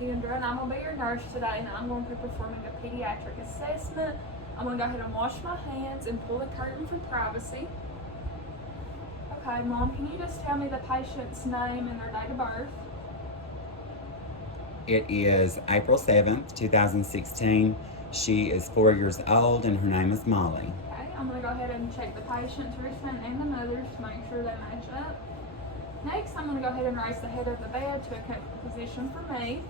Kendra, and I'm going to be your nurse today, and I'm going to be performing a pediatric assessment. I'm going to go ahead and wash my hands and pull the curtain for privacy. Okay, Mom, can you just tell me the patient's name and their date of birth? It is April 7th, 2016. She is 4 years old and her name is Molly. Okay, I'm going to go ahead and check the patient's wristband and the mother's to make sure they match up. Next, I'm going to go ahead and raise the head of the bed to a comfortable position for me.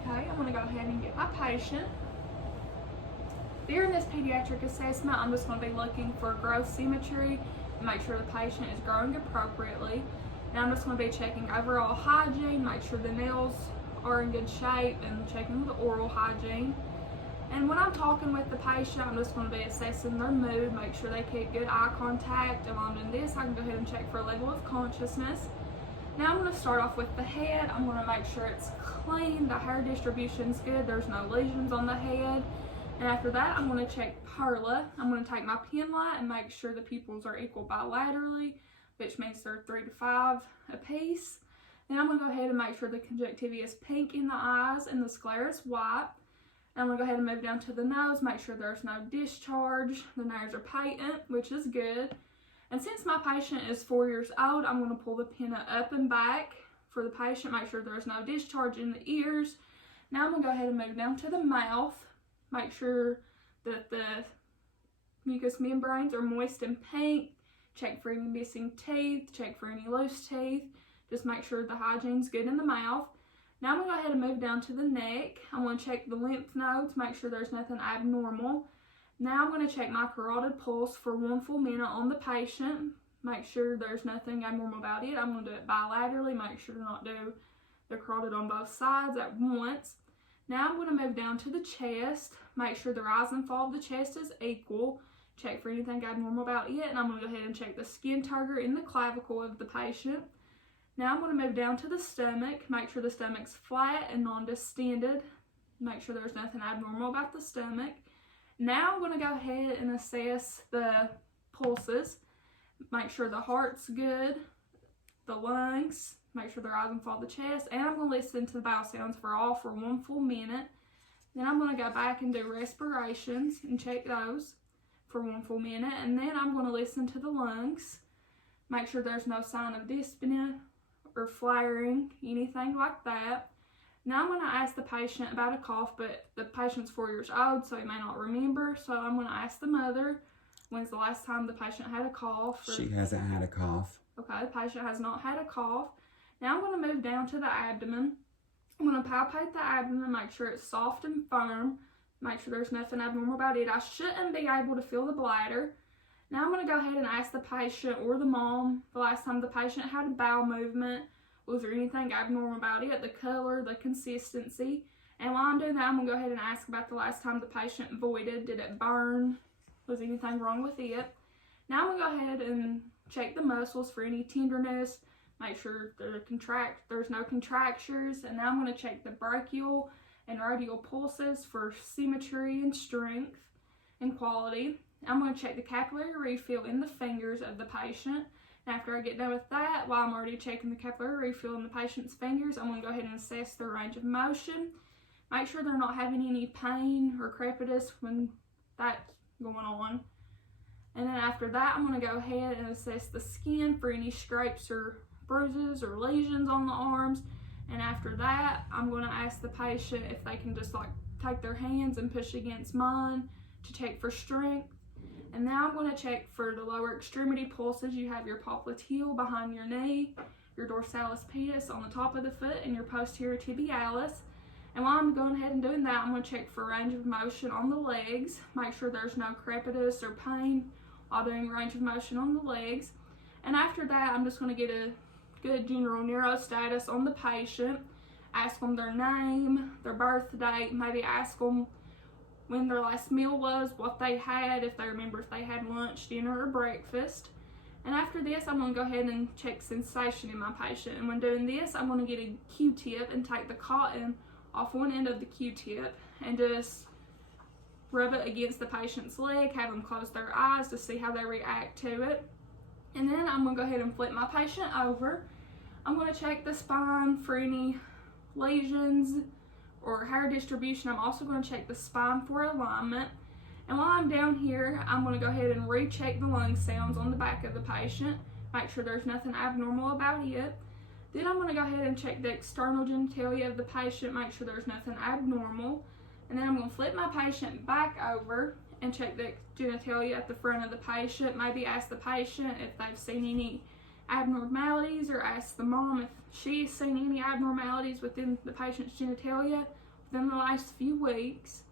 Okay, I'm going to go ahead and get my patient. During this pediatric assessment, I'm just going to be looking for growth symmetry and make sure the patient is growing appropriately. Now I'm just going to be checking overall hygiene, make sure the nails are in good shape, and checking the oral hygiene. And when I'm talking with the patient, I'm just going to be assessing their mood, make sure they keep good eye contact. And while I'm doing this, I can go ahead and check for a level of consciousness. Now I'm going to start off with the head. I'm going to make sure it's clean, the hair distribution's good, there's no lesions on the head. And after that, I'm going to check Perla. I'm going to take my pen light and make sure the pupils are equal bilaterally, which means they're 3 to 5 a piece. Then I'm going to go ahead and make sure the conjunctiva is pink in the eyes and the sclera is white. And I'm going to go ahead and move down to the nose, make sure there's no discharge. The nares are patent, which is good. And since my patient is 4 years old, I'm going to pull the pinna up and back for the patient, make sure there's no discharge in the ears. Now I'm going to go ahead and move down to the mouth, make sure that the mucous membranes are moist and pink. Check for any missing teeth, check for any loose teeth. Just make sure the hygiene's good in the mouth. Now I'm going to go ahead and move down to the neck. I'm going to check the lymph nodes, make sure there's nothing abnormal. Now I'm going to check my carotid pulse for 1 full minute on the patient. Make sure there's nothing abnormal about it. I'm going to do it bilaterally, make sure to not do the carotid on both sides at once. Now I'm going to move down to the chest, make sure the rise and fall of the chest is equal. Check for anything abnormal about it, and I'm going to go ahead and check the skin turgor in the clavicle of the patient. Now I'm going to move down to the stomach, make sure the stomach's flat and non-distended. Make sure there's nothing abnormal about the stomach. Now I'm going to go ahead and assess the pulses, make sure the heart's good, the lungs, make sure the rise and fall of the chest, and I'm going to listen to the bowel sounds for 1 full minute. Then I'm going to go back and do respirations and check those for 1 full minute, and then I'm going to listen to the lungs, make sure there's no sign of dyspnea or flaring, anything like that. Now I'm going to ask the patient about a cough, but the patient's 4 years old, so he may not remember, so I'm going to ask the mother, when's the last time the patient had a cough? She hasn't had a cough. Okay, the patient has not had a cough. Now I'm going to move down to the abdomen. I'm going to palpate the abdomen, make sure it's soft and firm. Make sure there's nothing abnormal about it. I shouldn't be able to feel the bladder. Now I'm going to go ahead and ask the patient or the mom the last time the patient had a bowel movement. Was there anything abnormal about it? The color, the consistency. And while I'm doing that, I'm going to go ahead and ask about the last time the patient voided. Did it burn? Was anything wrong with it? Now I'm going to go ahead and check the muscles for any tenderness. Make sure there's no contractures. And now I'm going to check the brachial and radial pulses for symmetry and strength and quality. I'm going to check the capillary refill in the fingers of the patient. And after I get done with that, while I'm already checking the capillary refill in the patient's fingers, I'm going to go ahead and assess their range of motion. Make sure they're not having any pain or crepitus when that's going on. And then after that, I'm going to go ahead and assess the skin for any scrapes or bruises or lesions on the arms. And after that, I'm going to ask the patient if they can just take their hands and push against mine to check for strength. And now I'm going to check for the lower extremity pulses. You have your popliteal behind your knee, your dorsalis pedis on the top of the foot, and your posterior tibialis. And while I'm going ahead and doing that, I'm going to check for range of motion on the legs. Make sure there's no crepitus or pain while doing range of motion on the legs. And after that, I'm just going to get a good general neurostatus on the patient, ask them their name, their birth date, maybe ask them when their last meal was, what they had, if they remember if they had lunch, dinner, or breakfast. And after this, I'm going to go ahead and check sensation in my patient. And when doing this, I'm going to get a Q-tip and take the cotton off one end of the Q-tip and just rub it against the patient's leg, have them close their eyes to see how they react to it. And then I'm going to go ahead and flip my patient over. I'm going to check the spine for any lesions or hair distribution. I'm also going to check the spine for alignment. And while I'm down here, I'm going to go ahead and recheck the lung sounds on the back of the patient, make sure there's nothing abnormal about it. Then I'm going to go ahead and check the external genitalia of the patient, make sure there's nothing abnormal. And then I'm going to flip my patient back over and check the genitalia at the front of the patient. Maybe ask the patient if they've seen any abnormalities, or ask the mom if she's seen any abnormalities within the patient's genitalia within the last few weeks.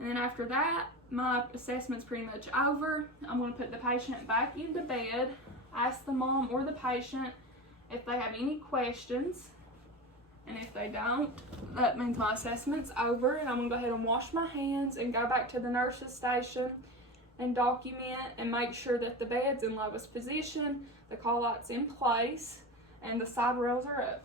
And then after that, my assessment's pretty much over. I'm going to put the patient back into bed, ask the mom or the patient if they have any questions. And if they don't, that means my assessment's over, and I'm going to go ahead and wash my hands and go back to the nurse's station and document and make sure that the bed's in lowest position, the call light's in place, and the side rails are up.